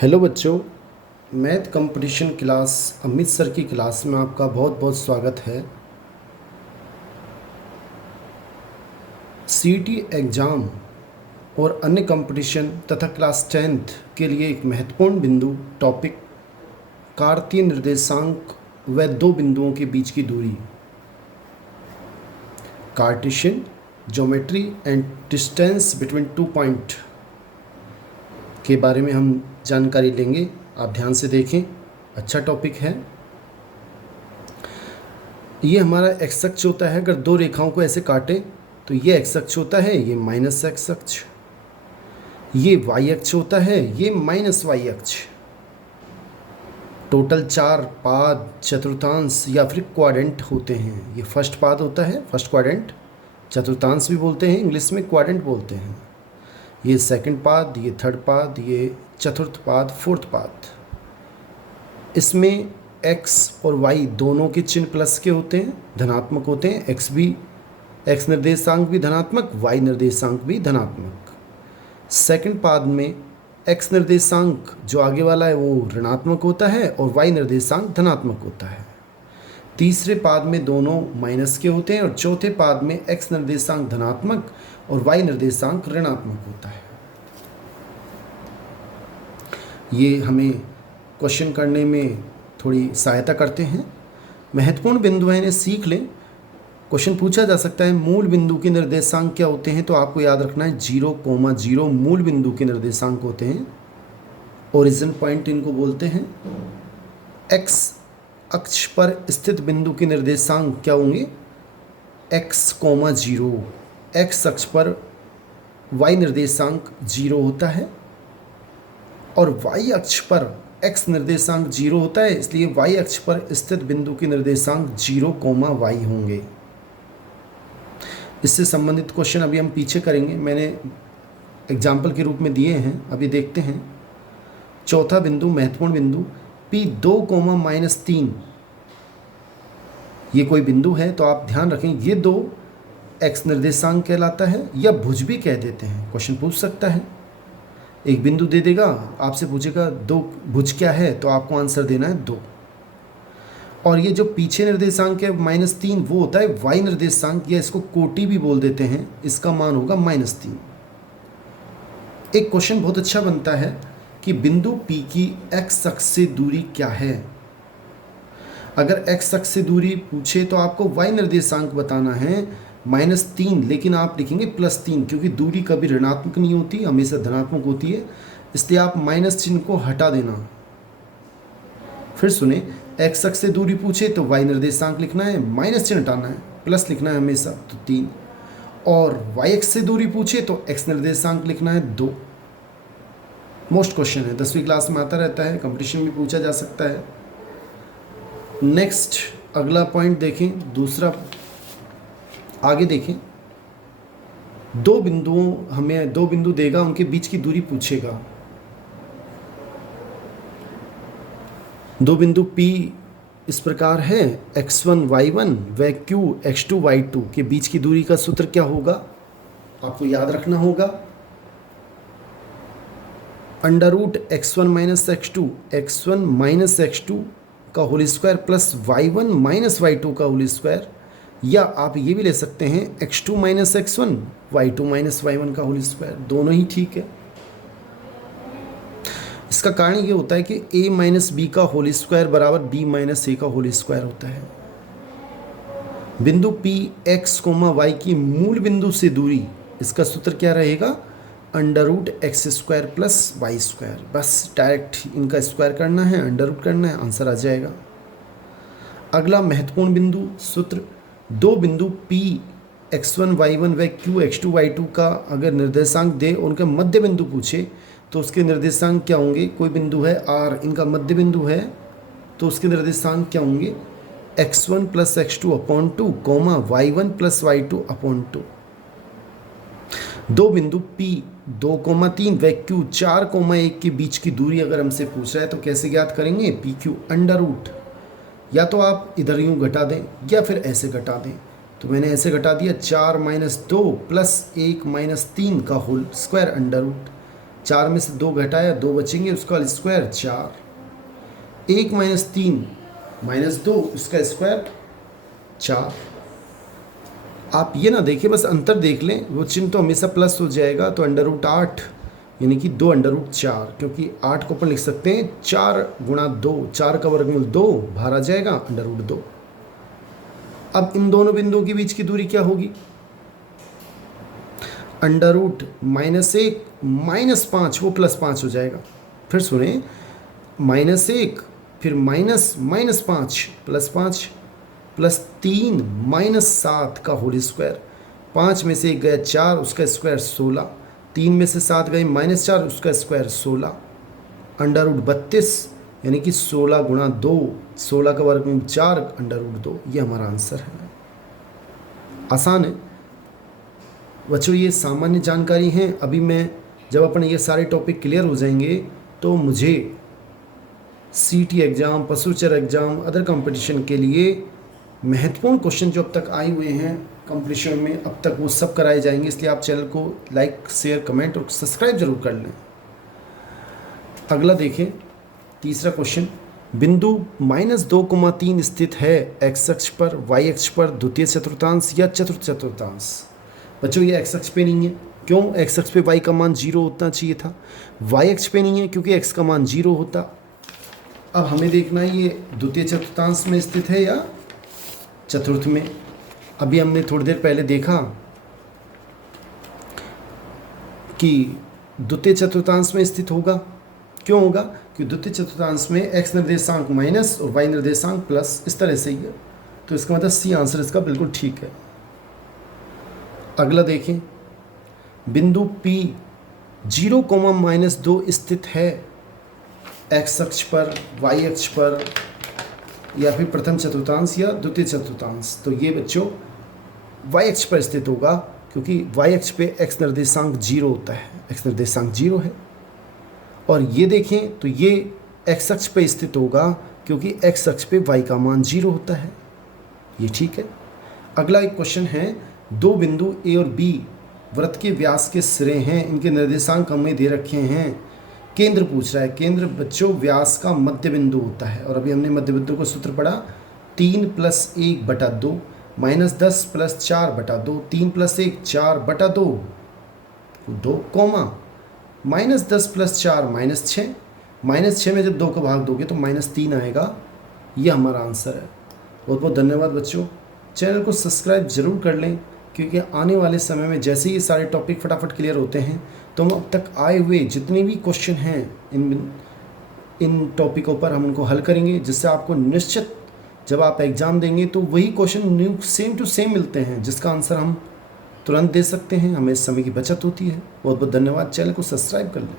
Hello बच्चों, math competition class Amit sir की class में आपका बहुत बहुत स्वागत है। सीईटी एग्ज़ाम और अन्य कंपटीशन तथा क्लास 10th के लिए एक महत्वपूर्ण बिंदु टॉपिक कार्तीय निर्देशांक व दो बिंदुओं के बीच की दूरी, Cartesian geometry and distance between two point के बारे में हम जानकारी लेंगे। आप ध्यान से देखें, अच्छा टॉपिक है। ये हमारा एक्स अक्ष होता है। अगर दो रेखाओं को ऐसे काटे तो ये एक्स अक्ष होता है, ये माइनस एक्स अक्ष। ये वाई अक्ष होता है, ये माइनस वाई अक्ष। टोटल 4 पाद, चतुर्थांश या फिर क्वाड्रेंट होते हैं। ये फर्स्ट पाद होता है, फर्स्ट क्वाड्रेंट। चतुर्थांश भी बोलते हैं, इंग्लिश में क्वाड्रेंट बोलते हैं। ये सेकंड पाद, ये थर्ड पाद, ये चतुर्थ पाद, फोर्थ पाद। इसमें x और y दोनों के चिन्ह प्लस के होते हैं, धनात्मक होते हैं। x निर्देशांक भी धनात्मक, y निर्देशांक भी धनात्मक। सेकंड पाद में x निर्देशांक जो आगे वाला है वो ऋणात्मक होता है और y निर्देशांक धनात्मक होता है। तीसरे पाद में दोनों माइनस के होते हैं और चौथे पाद में x निर्देशांक धनात्मक और y निर्देशांक ऋणात्मक होता है। ये हमें क्वेश्चन करने में थोड़ी सहायता करते हैं। महत्वपूर्ण बिंदु हैं, इन्हें सीख लें। क्वेश्चन पूछा जा सकता है मूल बिंदु के निर्देशांक क्या होते हैं, तो आपको याद रखना है 0,0 मूल बिंदु के निर्देशांक होते हैं। ओरिजिन पॉइंट इनको बोलते हैं। एक्स अक्ष पर स्थित बिंदु के निर्देशांक क्या होंगे, x,0। एक्स अक्ष पर y निर्देशांक 0 होता है और y अक्ष पर x निर्देशांक 0 होता है, इसलिए y अक्ष पर स्थित बिंदु के निर्देशांक 0,y होंगे। इससे संबंधित क्वेश्चन अभी हम पीछे करेंगे, मैंने एग्जाम्पल के रूप में दिए हैं, अभी देखते हैं। चौथा बिंदु, महत्वपूर्ण बिंदु P 2,-3। ये कोई बिंदु है तो आप ध्यान रखें, ये 2 x निर्देशांक कहलाता है या भुज भी कह देते हैं। क्वेश्चन पूछ सकता है, एक बिंदु दे देगा, आपसे पूछेगा 2 भुज क्या है, तो आपको आंसर देना है 2। और ये जो पीछे निर्देशांक है -3, वो होता है y निर्देशांक, या इसको कोटि भी बोल देते हैं। इसका मान होगा -3। एक क्वेश्चन बहुत अच्छा बनता है कि बिंदु P की x अक्ष से दूरी क्या है। अगर x अक्ष से दूरी पूछे तो आपको y निर्देशांक बताना है -3, लेकिन आप लिखेंगे +3, क्योंकि दूरी कभी ऋणात्मक नहीं होती, हमेशा धनात्मक होती है, इसलिए आप माइनस चिन्ह को हटा देना। फिर सुने, x अक्ष से दूरी पूछे तो y निर्देशांक लिखना है, माइनस चिन्ह हटाना है, प्लस लिखना है हमेशा, तो 3। और y अक्ष से दूरी पूछे तो x निर्देशांक लिखना है 2। मोस्ट क्वेश्चन है, 10वीं क्लास में आता रहता है, कंपटीशन में पूछा जा सकता है। नेक्स्ट अगला पॉइंट देखें, दूसरा आगे देखें। हमें दो बिंदु देगा, उनके बीच की दूरी पूछेगा। दो बिंदु P इस प्रकार है, x1 y1 व Q x2 y2 के बीच की दूरी का सूत्र क्या होगा, आपको याद रखना होगा। √x1 - x2 का whole square plus y1 - y2 का होल स्क्वायर, या आप ये भी ले सकते हैं x2 - x1 y2 - y1 का होल स्क्वायर, दोनों ही ठीक है। इसका कारण ये होता है कि a - b का होल स्क्वायर बराबर b - a का होल स्क्वायर होता है। बिंदु P x, y की मूल बिंदु से दूरी, इसका सूत्र क्या रहेगा, √x² + y²। बस डायरेक्ट इनका स्क्वायर करना है, अंडर करना है, आंसर आ जाएगा। अगला महत्वपूर्ण बिंदु सूत्र, दो बिंदु P x1 y1 व Q x2 y2 का अगर निर्देशांक दे, उनका मध्य बिंदु पूछे तो उसके निर्देशांक क्या होंगे। कोई बिंदु है R, इनका मध्य बिंदु है, तो उसके निर्देशांक क्या होंगे, x1 + x2/2, y1 + y2/2। दो बिंदु P 2,3 व Q 4,1 के बीच की दूरी अगर हमसे पूछ रहा है तो कैसे ज्ञात करेंगे, PQ √ या तो आप इधर यूँ घटा दें या फिर ऐसे घटा दें। तो मैंने ऐसे घटा दिया, 4 - 2 + 1 - 3 का होल स्क्वायर √ 4 में से 2 घटाया, 2 बचेंगे, उसका स्क्वायर 4। 1 माइनस 3 माइनस 2, उसका स्क्वायर 4। आप ये ना देखिए, बस अंतर देख लें, वो चिन्ह तो हमेशा प्लस हो जाएगा, तो √8 यानी कि 2 √4, क्योंकि 8 को अपन लिख सकते हैं 4 गुणा 2, 4 का वर्गमूल 2 बाहर आ जाएगा √2। अब इन दोनों बिंदुओं के बीच की दूरी क्या होगी? √-1 -5, वो +5 हो जाएगा। फिर सुने, -1 फिर -5 +5 +3 -7 का होल स्क्वायर। 5 में से 1 गया 4, उसका स्क्वायर 16। 3 में से 7 गए -4, उसका स्क्वायर 16। √32 यानी कि 16 गुणा 2, 16 का वर्गमूल 4 √2, ये हमारा आंसर है। आसान है बच्चों, ये सामान्य जानकारी है। अभी मैं जब अपन ये सारे टॉपिक क्लियर हो जाएंगे तो मुझे CT एग्ज़ाम, पशुचर एग्ज़ाम, अदर कंपटीशन के लिए महत्वपूर्ण क्वेश्चन जो अब तक आए हुए हैं कंपटीशन में, अब तक वो सब कराए जाएंगे। इसलिए आप चैनल को लाइक, शेयर, कमेंट और सब्सक्राइब जरूर कर लें। अगला देखें, तीसरा क्वेश्चन, बिंदु -2,3 स्थित है x अक्ष पर, y अक्ष पर द्वितीय चतुर्थांश या चतुर्थ चतुर्थांश। बच्चों ये x अक्ष पे नहीं है, क्यों? x अक्ष पे y का मान 0 होना चाहिए था। y अक्ष पे नहीं है क्योंकि x का मान 0 होता। अब हमें देखना है ये द्वितीय चतुर्थांश में स्थित है या चतुर्थ में। अभी हमने थोड़ी देर पहले देखा कि द्वितीय चतुर्थांश में स्थित होगा। क्यों होगा? कि द्वितीय चतुर्थांश में x निर्देशांक माइनस और y निर्देशांक प्लस, इस तरह से ही है। तो इसका मतलब सी आंसर इसका बिल्कुल ठीक है। अगला देखें, बिंदु P 0,-2 स्थित है x अक्ष पर, y अक्ष पर या फिर प्रथम चतुर्थांश या द्वितीय चतुर्थांश। तो ये बच्चों y अक्ष पर स्थित होगा क्योंकि y अक्ष पे x निर्देशांक 0 होता है, x निर्देशांक 0 है। और ये देखें तो ये x अक्ष पे स्थित होगा क्योंकि x अक्ष पे y का मान 0 होता है। ये ठीक है। अगला एक क्वेश्चन है, दो बिंदु A और B वृत्त के व्यास के सिरे हैं, इनके निर्देशांक हमें दे रखे हैं। केंद्र पूछ रहा है। केंद्र बच्चों व्यास का मध्य बिंदु होता है, और अभी हमने मध्य बिंदु का सूत्र पढ़ा, 3 + 1/2 -10 + 4/2, 3 + 1 4/2, 2 कोमा -10 + 4 -6, -6 में जब 2 का भाग दोगे तो -3 आएगा। ये हमारा आंसर है। बहुत बहुत धन्यवाद बच्चों। चैनल को सब्सक्राइब जरूर कर लें, क्योंकि आने वाले समय में जैसे ही सारे टॉपिक फटाफट क्लियर होते हैं तो हम अब तक आए हुए जितने भी क्वेश्चन हैं इन टॉपिकों पर हम उनको हल करेंगे, जिससे आपको निश्चित जब आप एग्ज़ाम देंगे तो वही क्वेश्चन सेम टू सेम मिलते हैं, जिसका आंसर हम तुरंत दे सकते हैं। हमें समय की बचत होती है। बहुत बहुत धन्यवाद। चैनल को सब्सक्राइब कर लें।